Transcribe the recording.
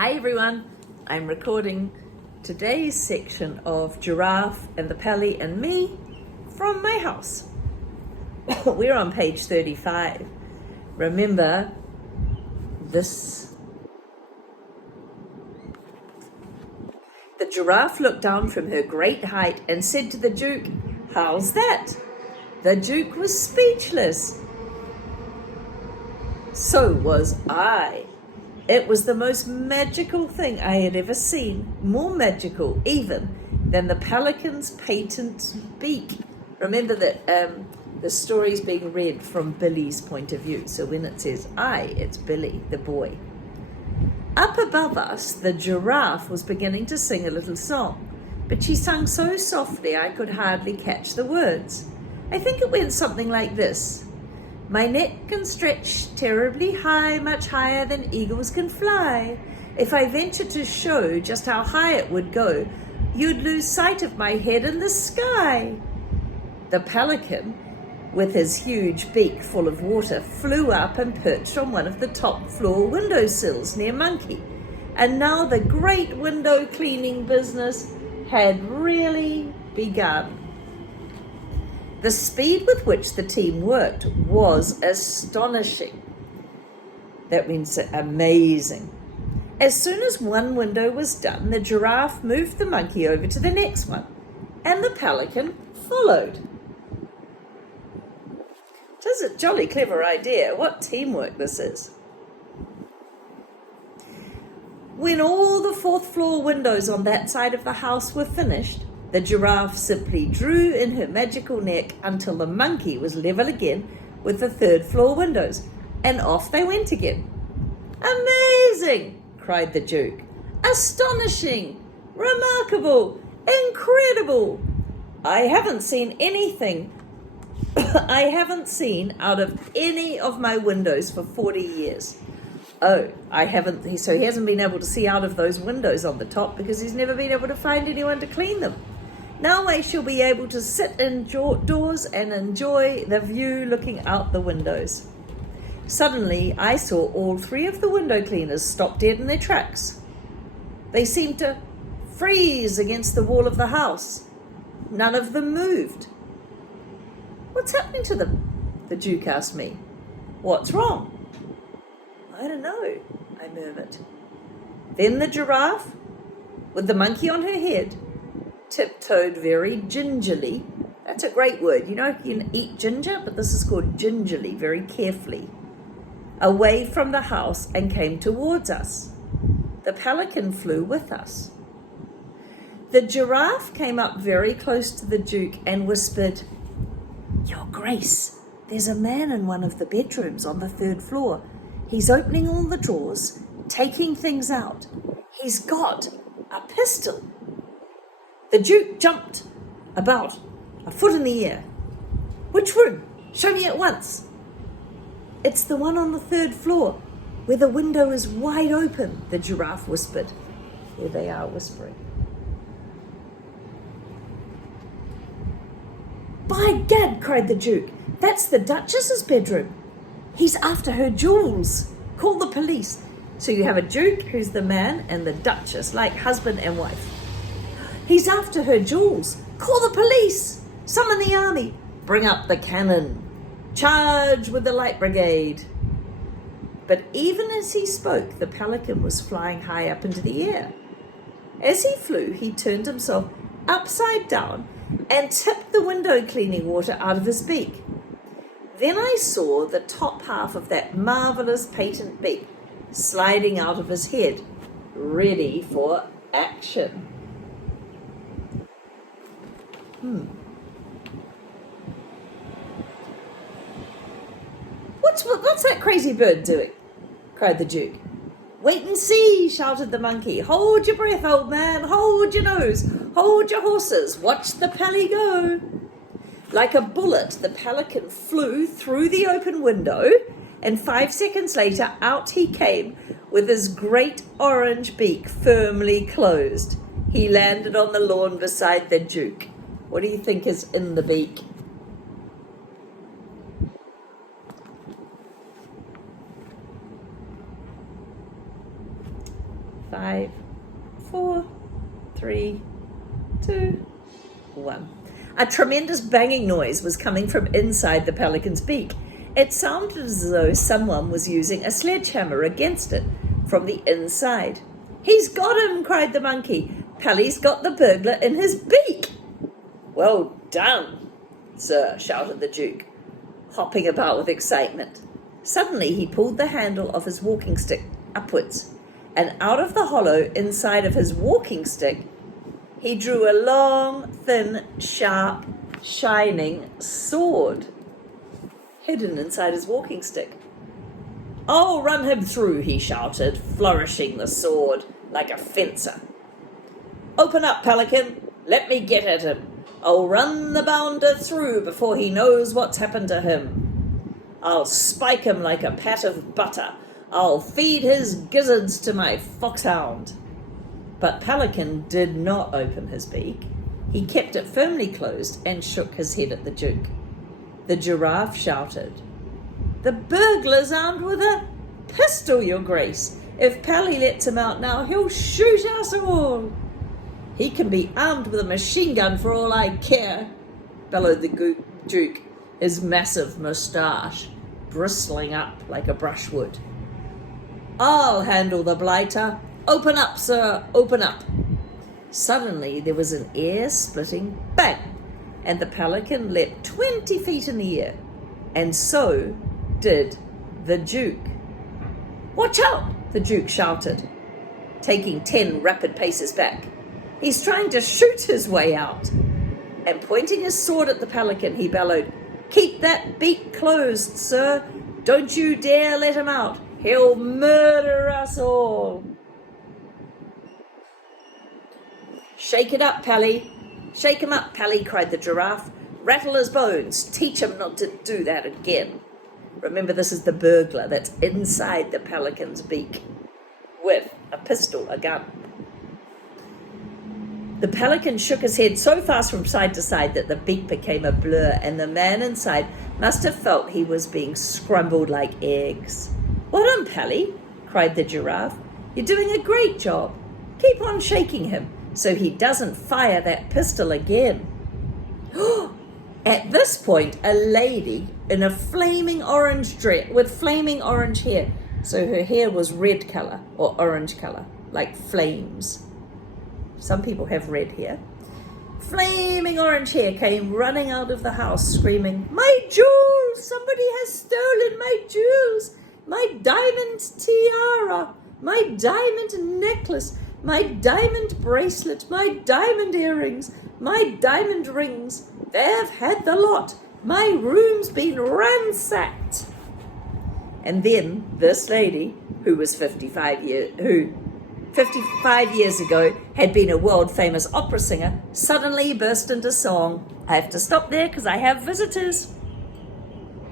Hi everyone, I'm recording today's section of Giraffe and the Pelly and me from my house. We're on page 35. Remember this. The giraffe looked down from her great height and said to the Duke, "How's that?" The Duke was speechless. So was I. It was the most magical thing I had ever seen, more magical even than the pelican's patent beak. Remember that the story's being read from Billy's point of view, so when it says I, it's Billy, the boy. Up above us, the giraffe was beginning to sing a little song, but she sang so softly I could hardly catch the words. I think it went something like this. My neck can stretch terribly high, much higher than eagles can fly. If I ventured to show just how high it would go, you'd lose sight of my head in the sky. The pelican, with his huge beak full of water, flew up and perched on one of the top floor windowsills near Monkey. And now the great window cleaning business had really begun. The speed with which the team worked was astonishing. That means amazing. As soon as one window was done, the giraffe moved the monkey over to the next one, and the pelican followed. That's a jolly clever idea. What teamwork this is. When all the fourth floor windows on that side of the house were finished, the giraffe simply drew in her magical neck until the monkey was level again with the third floor windows, and off they went again. Amazing, cried the Duke. Astonishing, remarkable, incredible. I haven't seen out of any of my windows for 40 years. Oh, so he hasn't been able to see out of those windows on the top because he's never been able to find anyone to clean them. Now I shall be able to sit indoors and enjoy the view looking out the windows. Suddenly, I saw all three of the window cleaners stop dead in their tracks. They seemed to freeze against the wall of the house. None of them moved. What's happening to them? The Duke asked me. What's wrong? I don't know, I murmured. Then the giraffe, with the monkey on her head, tiptoed very gingerly. That's a great word. You know, you can eat ginger, but this is called gingerly, very carefully, away from the house and came towards us. The pelican flew with us. The giraffe came up very close to the Duke and whispered, Your Grace, there's a man in one of the bedrooms on the third floor. He's opening all the drawers, taking things out. He's got a pistol. The Duke jumped about a foot in the air. Which room? Show me at once. It's the one on the third floor, where the window is wide open, the giraffe whispered. Here they are whispering. By gad, cried the Duke. That's the Duchess's bedroom. He's after her jewels. Call the police. So you have a Duke, who's the man, and the Duchess, like husband and wife. He's after her jewels. Call the police. Summon the army. Bring up the cannon. Charge with the light brigade. But even as he spoke, the pelican was flying high up into the air. As he flew, he turned himself upside down and tipped the window cleaning water out of his beak. Then I saw the top half of that marvelous patent beak sliding out of his head, ready for action. What's that crazy bird doing? Cried the Duke. Wait and see, shouted the monkey. Hold your breath, old man. Hold your nose. Hold your horses. Watch the pelly go. Like a bullet, the pelican flew through the open window, and 5 seconds later, out he came with his great orange beak firmly closed. He landed on the lawn beside the Duke. What do you think is in the beak? 5, 4, 3, 2, 1. A tremendous banging noise was coming from inside the pelican's beak. It sounded as though someone was using a sledgehammer against it from the inside. "He's got him!" cried the monkey. "Pelly's got the burglar in his beak." "Well done, sir," shouted the Duke, hopping about with excitement. Suddenly he pulled the handle of his walking stick upwards, and out of the hollow inside of his walking stick he drew a long, thin, sharp, shining sword hidden inside his walking stick. "I'll run him through," he shouted, flourishing the sword like a fencer. "Open up, pelican. Let me get at him. I'll run the bounder through before he knows what's happened to him. I'll spike him like a pat of butter. I'll feed his gizzards to my foxhound." But Pelican did not open his beak. He kept it firmly closed and shook his head at the Duke. The Giraffe shouted, "The burglar's armed with a pistol, Your Grace. If Pelly lets him out now, he'll shoot us all." "He can be armed with a machine gun for all I care," bellowed the Duke, his massive moustache bristling up like a brushwood. "I'll handle the blighter. Open up, sir, open up." Suddenly there was an ear-splitting bang, and the pelican leapt 20 feet in the air, and so did the Duke. "Watch out!" the Duke shouted, taking 10 rapid paces back. "He's trying to shoot his way out." And pointing his sword at the pelican, he bellowed, "Keep that beak closed, sir. Don't you dare let him out. He'll murder us all." "Shake it up, Pelly. Shake him up, Pelly," cried the Giraffe. "Rattle his bones. Teach him not to do that again." Remember, this is the burglar that's inside the pelican's beak with a pistol, a gun. The pelican shook his head so fast from side to side that the beak became a blur, and the man inside must have felt he was being scrambled like eggs. "Well done, Pelly," cried the Giraffe. "You're doing a great job. Keep on shaking him so he doesn't fire that pistol again." At this point, a lady in a flaming orange dress with flaming orange hair, so her hair was red color or orange color, like flames. Some people have red hair. Flaming orange hair came running out of the house screaming, "My jewels! Somebody has stolen my jewels! My diamond tiara! My diamond necklace! My diamond bracelet! My diamond earrings! My diamond rings! They've had the lot! My room's been ransacked!" And then this lady, who was 55 years ago had been a world-famous opera singer, suddenly burst into song. I have to stop there because I have visitors.